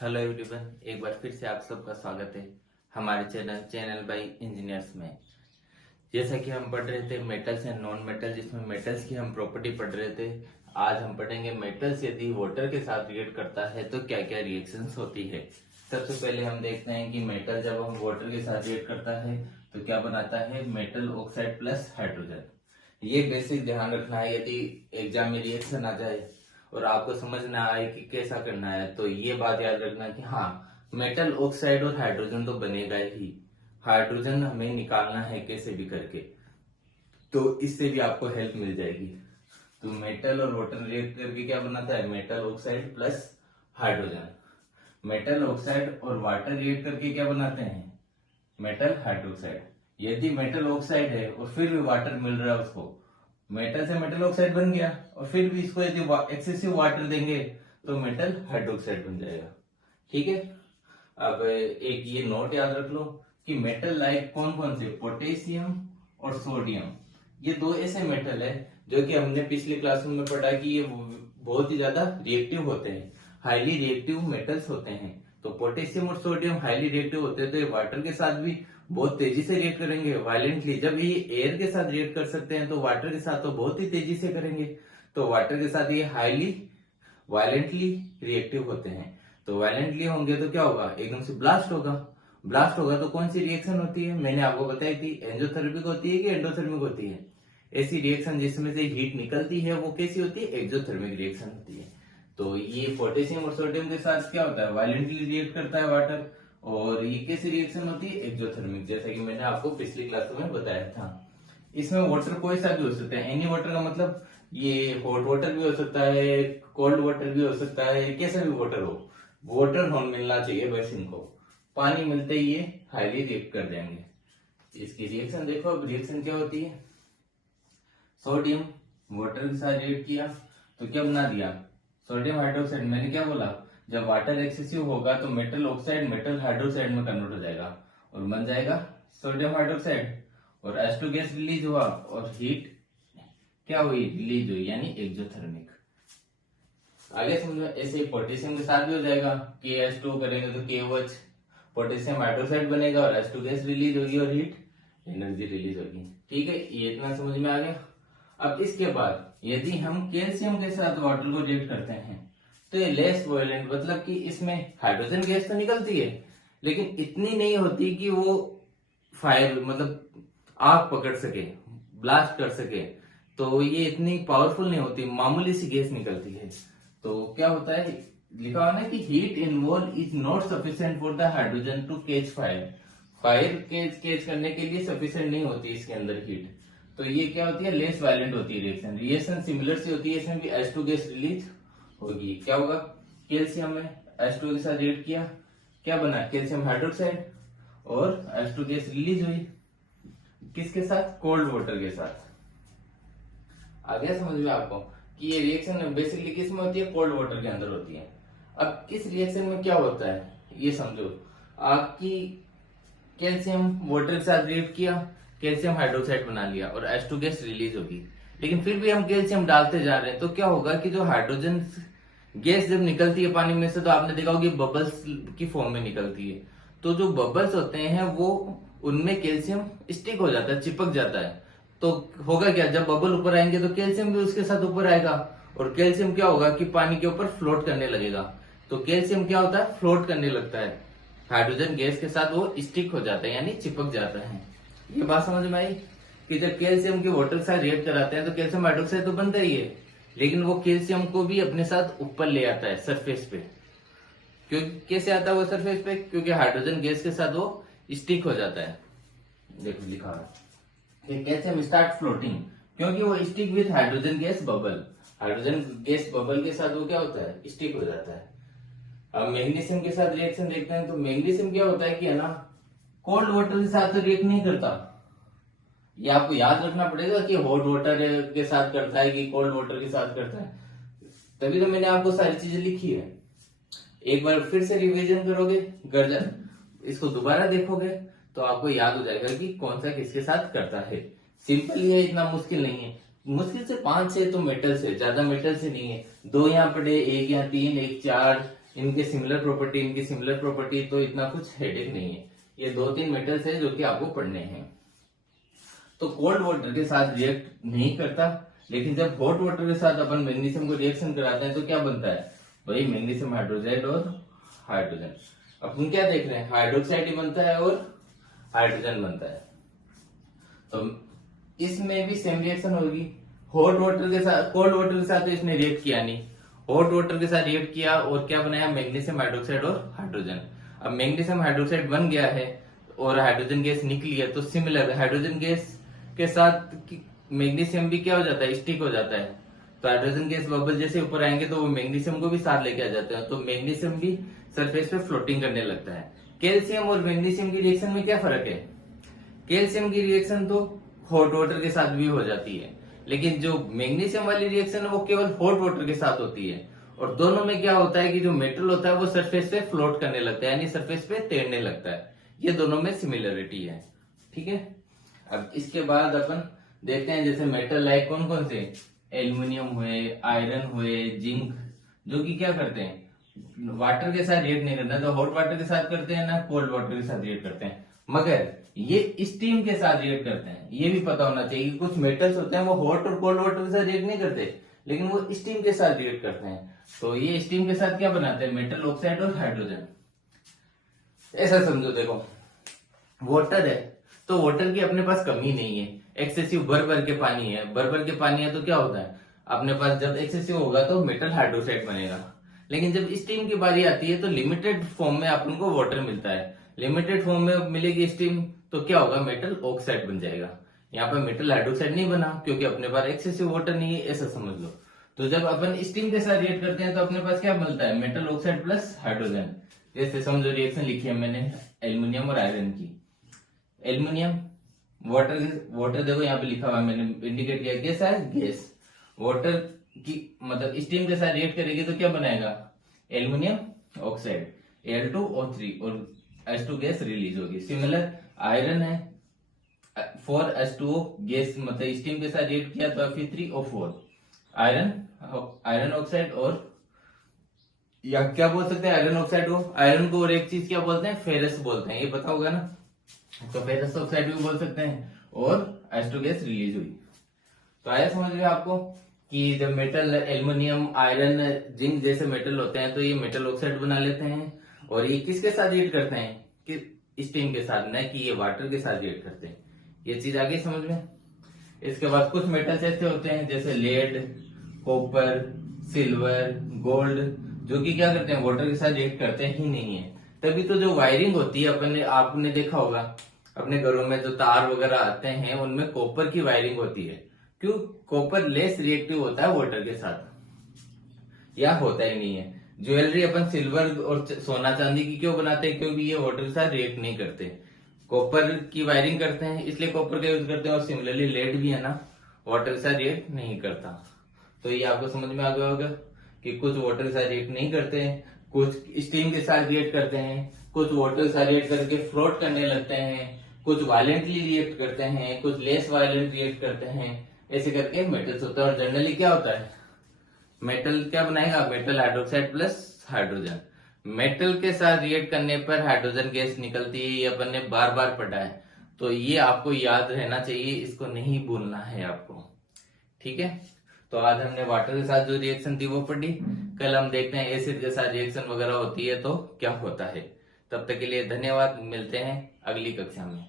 Hello everyone, एक बार फिर से आप सबका स्वागत है हमारे चैनल बाय इंजीनियर्स में। जैसा कि हम पढ़ रहे थे मेटल्स एंड नॉन मेटल, जिसमें मेटल्स की हम प्रॉपर्टी पढ़ रहे थे। आज हम पढ़ेंगे मेटल्स यदि वाटर के साथ रिएक्ट करता है तो क्या क्या रिएक्शंस होती है। सबसे पहले हम देखते हैं कि मेटल जब हम वाटर के साथ रिएक्ट करता है तो क्या बनाता है, मेटल ऑक्साइड प्लस हाइड्रोजन। ये बेसिक ध्यान रखना है, यदि एग्जाम में रिएक्शन आ जाए और आपको समझ ना आए कि कैसा करना है तो ये बात याद रखना कि हाँ, मेटल ऑक्साइड और हाइड्रोजन तो बनेगा ही, हाइड्रोजन हमें निकालना है कैसे भी करके, तो इससे भी आपको हेल्प मिल जाएगी। तो मेटल और वाटर रिएक्ट करके क्या बनाता है, metal oxide plus hydrogen. Metal oxide और वाटर रिएक्ट करके क्या बनाते हैं, मेटल हाइड्रोक्साइड। यदि मेटल ऑक्साइड है और फिर भी वाटर मिल रहा है उसको, मेटल से मेटल ऑक्साइड बन गया, और फिर भी इसको यदि एक्सेसिव वाटर देंगे तो मेटल हाइड्रोक्साइड बन जाएगा। ठीक है। अब एक ये नोट याद रख लो कि मेटल लाइक कौन कौन से, पोटेशियम और सोडियम, ये दो ऐसे मेटल है जो कि हमने पिछले क्लासरूम में पढ़ा कि ये बहुत ही ज्यादा रिएक्टिव होते हैं, हाईली रिएक्टिव मेटल्स होते हैं। तो पोटेशियम और सोडियम हाईली रिएक्टिव होते हैं, तो ये वाटर के साथ भी बहुत तेजी से रिएक्ट करेंगे वायलेंटली। जब ये एयर के साथ रिएक्ट कर सकते हैं तो वाटर के साथ तो बहुत ही तेजी से करेंगे। तो वाटर के साथ ये हाईली वायलेंटली रिएक्टिव होते हैं। तो वायलेंटली होंगे तो क्या होगा, एकदम से ब्लास्ट होगा। ब्लास्ट होगा तो कौन सी रिएक्शन होती है, मैंने आपको बताई थी, एंजोथर्मिक होती है कि एंडोथर्मिक होती है। ऐसी रिएक्शन जिसमें से हीट निकलती है वो कैसी होती है, एक्सोथर्मिक रिएक्शन होती है। तो ये पोटेशियम और सोडियम के साथ क्या होता है, वायलेंटली रिएक्ट करता है वाटर, और ये कैसी रिएक्शन होती है, एक्सोथर्मिक, जैसा कि मैंने आपको पिछली क्लास में बताया था। इसमें वाटर कोई सा भी हो सकता है, एनी वाटर का मतलब ये हॉट वाटर भी हो सकता है, कोल्ड वाटर भी हो सकता है, कैसा भी वाटर हो, वाटर होन मिलना चाहिए बस इनको। पानी मिलते ही ये हाईली रिएक्ट कर देंगे। इसकी रिएक्शन देखो, अब रिएक्शन क्या होती है, सोडियम वाटर के साथ रिएक्ट किया तो क्या बना दिया, सोडियम हाइड्रोक्साइड। मैंने क्या बोला, जब वाटर एक्सेसिव होगा तो मेटल ऑक्साइड मेटल हाइड्रोक्साइड में कन्वर्ट हो जाएगा और बन जाएगा सोडियम हाइड्रोक्साइड, और H2 गैस रिलीज हुआ और हीट क्या हुई, रिलीज हुई, यानी एक्सोथर्मिक। आगे समझो, ऐसे पोटेशियम के साथ भी हो जाएगा, KH2 करेंगे तो KOH, पोटेशियम हाइड्रोक्साइड बनेगा और H2 गैस रिलीज होगी और हीट एनर्जी रिलीज होगी। ठीक है, ये इतना समझ में आ गया। अब इसके बाद यदि हम कैल्शियम के साथ वाटर को रिएक्ट करते हैं तो ये लेस वॉयलेंट, मतलब कि इसमें हाइड्रोजन गैस तो निकलती है लेकिन इतनी नहीं होती कि वो फायर मतलब आग पकड़ सके, ब्लास्ट कर सके। तो ये इतनी पावरफुल नहीं होती, मामूली सी गैस निकलती है। तो क्या होता है, लिखा हुआ ना कि heat involve is not sufficient for the hydrogen to catch fire. Fire catch करने के लिए सफिशिएंट नहीं होती इसके अंदर हीट। तो ये क्या होती है, लेस वायलेंट होती है रिएक्शन। रिएक्शन सिमिलर सी होती है, इसमें भी H2 गैस रिलीज होगी। क्या होगा, कैल्शियम में H2 के साथ रिएक्ट किया, क्या बना, कैल्शियम हाइड्रोक्साइड, और H2 गैस रिलीज हुई किसके साथ, कोल्ड वाटर के साथ। आ गया समझ में आपको कि ये रिएक्शन बेसिकली किस में होती है, कोल्ड वाटर के अंदर होती है। अब इस रिएक्शन में क्या होता है ये समझो, आपकी कैल्शियम वाटर के साथ रिएक्ट किया, कैल्शियम हाइड्रोक्साइड बना लिया और H2 गैस रिलीज होगी, लेकिन फिर भी हम कैल्शियम डालते जा रहे हैं तो क्या होगा कि जो हाइड्रोजन गैस जब निकलती है पानी में से तो आपने देखा होगा बबल्स की फॉर्म में निकलती है। तो जो बबल्स होते हैं वो उनमें कैल्शियम स्टिक हो जाता है, चिपक जाता है। तो होगा क्या, जब बबल ऊपर आएंगे तो कैल्शियम भी उसके साथ ऊपर आएगा, और कैल्शियम क्या होगा कि पानी के ऊपर फ्लोट करने लगेगा। तो कैल्शियम क्या होता है, फ्लोट करने लगता है, हाइड्रोजन गैस के साथ वो स्टिक हो जाता है यानी चिपक जाता है। ये बात समझ में आई कि जब कैल्शियम के वाटर के साथ रिएक्ट कराते हैं तो कैल्शियम हाइड्रोक्साइड तो बनता ही है, लेकिन वो कैल्शियम को भी अपने साथ ऊपर ले आता है सरफेस पे। क्योंकि कैसे आता है वो सरफेस पे, क्योंकि हाइड्रोजन गैस के साथ वो स्टिक हो जाता है। देखो लिखा है कैल्शियम स्टार्ट फ्लोटिंग, क्योंकि वो stick with hydrogen gas bubble, hydrogen gas bubble के साथ वो क्या होता है, स्टिक हो जाता है। अब मैग्नीशियम के साथ रिएक्शन देखते हैं तो मैग्नीशियम क्या होता है कि है ना, कोल्ड वाटर के साथ तो रिएक्ट नहीं करता। ये आपको याद रखना पड़ेगा कि हॉट वाटर के साथ करता है कि कोल्ड वाटर के साथ करता है, तभी तो मैंने आपको सारी चीजें लिखी है। एक बार फिर से रिवीजन करोगे, गर्जन इसको दोबारा देखोगे तो आपको याद हो जाएगा कि कौन सा किसके साथ करता है। सिंपल ही है, इतना मुश्किल नहीं है। मुश्किल से 5-6 तो मेटल से, ज्यादा मेटल से नहीं है। 2 यहाँ पड़े, 1 यहाँ 3, 1 4, इनकी सिमिलर प्रॉपर्टी तो इतना कुछ हेडेक नहीं है। ये 2-3 मेटल्स है जो कि आपको पढ़ने हैं। तो कोल्ड वाटर के साथ रिएक्ट नहीं करता, लेकिन जब हॉट वाटर के साथ अपन मैग्नीशियम को रिएक्शन कराते हैं तो क्या बनता है भाई, मैग्नीशियम हाइड्रोजाइड और हाइड्रोजन। अपन क्या देख रहे हैं, हाइड्रोक्साइड ही बनता है और हाइड्रोजन बनता है। तो इसमें भी सेम रिएक्शन होगी। हॉट वाटर के साथ, कोल्ड वाटर के साथ तो इसने रिएक्ट किया नहीं, हॉट वाटर के साथ रिएक्ट किया और क्या बनाया, मैग्नीशियम हाइड्रोक्साइड और हाइड्रोजन। अब मैग्नीशियम हाइड्रोक्साइड बन गया है और हाइड्रोजन गैस निकली है, तो सिमिलर हाइड्रोजन गैस के साथ मैग्नीशियम भी क्या हो जाता है, स्टिक हो जाता है। तो हाइड्रोजन गैस बबल जैसे ऊपर आएंगे तो वो मैग्नीशियम को भी साथ लेके आ जाते हैं, तो मैग्नीशियम भी सरफेस पे फ्लोटिंग करने लगता है। कैल्शियम और मैग्नीशियम की रिएक्शन में क्या फर्क है, कैल्शियम की रिएक्शन तो हॉट वाटर के साथ भी हो जाती है, लेकिन जो मैग्नीशियम वाली रिएक्शन है वो केवल हॉट वाटर के साथ होती है। और दोनों में क्या होता है कि जो मेटल होता है वो सरफेस पे फ्लोट करने लगता है, यानी सरफेस पे तैरने लगता है। ये दोनों में सिमिलरिटी है, ठीक है। अब इसके बाद अपन देखते हैं जैसे मेटल लाइक कौन कौन से, एल्यूमिनियम हुए, आयरन हुए, जिंक, जो कि क्या करते हैं, वाटर के साथ रिएक्ट नहीं करते, तो हॉट वाटर के साथ करते हैं ना कोल्ड वाटर के साथ रिएक्ट करते हैं, मगर ये स्टीम के साथ रिएक्ट करते हैं। ये भी पता होना चाहिए कि कुछ मेटल्स होते हैं वो हॉट और कोल्ड वाटर के साथ रिएक्ट नहीं करते, लेकिन वो स्टीम के साथ रिएक्ट करते हैं। तो ये स्टीम के साथ क्या बनाते हैं, मेटल ऑक्साइड और हाइड्रोजन। ऐसा समझो, देखो वाटर है तो वाटर की अपने पास कमी नहीं है, एक्सेसिव भर भर के पानी है, भर भर के पानी है तो क्या होता है अपने पास, जब एक्सेसिव होगा तो मेटल हाइड्रोक्साइड बनेगा। लेकिन जब स्टीम की बारी आती है तो लिमिटेड फॉर्म में अपन को वाटर मिलता है, लिमिटेड फॉर्म में मिलेगी स्टीम, तो क्या होगा, मेटल ऑक्साइड बन जाएगा। यहाँ पर मेटल हाइड्रोक्साइड नहीं बना क्योंकि अपने पास एक्सेसिव वाटर नहीं है, ऐसा समझ लो। तो जब अपन स्टीम के साथ रिएक्ट करते हैं तो अपने पास क्या मिलता है, मेटल ऑक्साइड प्लस हाइड्रोजन। जैसे समझो रिएक्शन लिखी है मैंने एल्यूमिनियम और आयरन की। एल्यूमिनियम वाटर, वाटर देखो यहाँ पे लिखा हुआ है, मैंने इंडिकेट किया कैसा है, गैस। वाटर की मतलब स्टीम के साथ रिएक्ट करेगी तो क्या बनाएगा, एल्यूमिनियम ऑक्साइड, Al2O3 और H2 गैस रिलीज होगी। सिमिलर आयरन है 4H2O गैस, मतलब स्टीम के साथ रिएक्ट किया तो Fe3O4, आयरन ऑक्साइड। और या क्या बोल सकते हैं आयरन ऑक्साइड को, आयरन को और एक चीज क्या बोलते हैं, फेरस बोलते हैं, ये पता होगा ना, तो फेरस ऑक्साइड भी बोल सकते हैं। और H2 गैस रिलीज हुई। तो आया समझ में आपको कि जब मेटल एल्युमिनियम, आयरन, जिंक जैसे मेटल होते हैं तो ये मेटल ऑक्साइड बना लेते हैं, और ये किसके साथ रिएक्ट करते हैं, कि स्टीम के साथ, न कि ये वाटर के साथ रिएक्ट करते हैं। ये चीज आगे समझ में। इसके बाद कुछ मेटल्स ऐसे होते हैं जैसे लेड, कॉपर, सिल्वर, गोल्ड, जो कि क्या करते हैं, वाटर के साथ रिएक्ट करते ही नहीं है। तभी तो जो वायरिंग होती है, आपने देखा होगा अपने घरों में जो तार वगैरह आते हैं उनमें कॉपर की वायरिंग होती है। क्यों, कॉपर लेस रिएक्टिव होता है वाटर के साथ, या होता ही नहीं है। ज्वेलरी अपन सिल्वर और सोना चांदी की क्यों बनाते हैं, क्योंकि ये वाटर के साथ रिएक्ट नहीं करते, कॉपर की वायरिंग करते हैं, इसलिए कॉपर का यूज करते हैं। और सिमिलरली लेड भी है ना, वाटर के साथ रिएक्ट नहीं करता। तो ये आपको समझ में आ गया होगा कि कुछ वाटर के साथ रिएक्ट नहीं करते हैं, कुछ स्टीम के साथ रिएक्ट करते हैं, कुछ वाटर के साथ रिएक्ट करके फ्लोट करने लगते हैं, कुछ वायलेंटली रिएक्ट करते हैं, कुछ लेस वायलेंट रिएक्ट करते हैं। ऐसे करके मेटल्स होता है। और जनरली क्या होता है, मेटल क्या बनाएगा, metal hydroxide plus hydrogen. Metal के साथ रिएक्ट करने पर हाइड्रोजन गैस निकलती है, ये अपन ने बार बार पढ़ा है, तो ये आपको याद रहना चाहिए, इसको नहीं भूलना है आपको, ठीक है। तो आज हमने वाटर के साथ जो रिएक्शन थी वो पढ़ी, कल हम देखते हैं एसिड के साथ रिएक्शन वगैरह होती है तो क्या होता है। तब तक के लिए धन्यवाद, मिलते हैं अगली कक्षा में।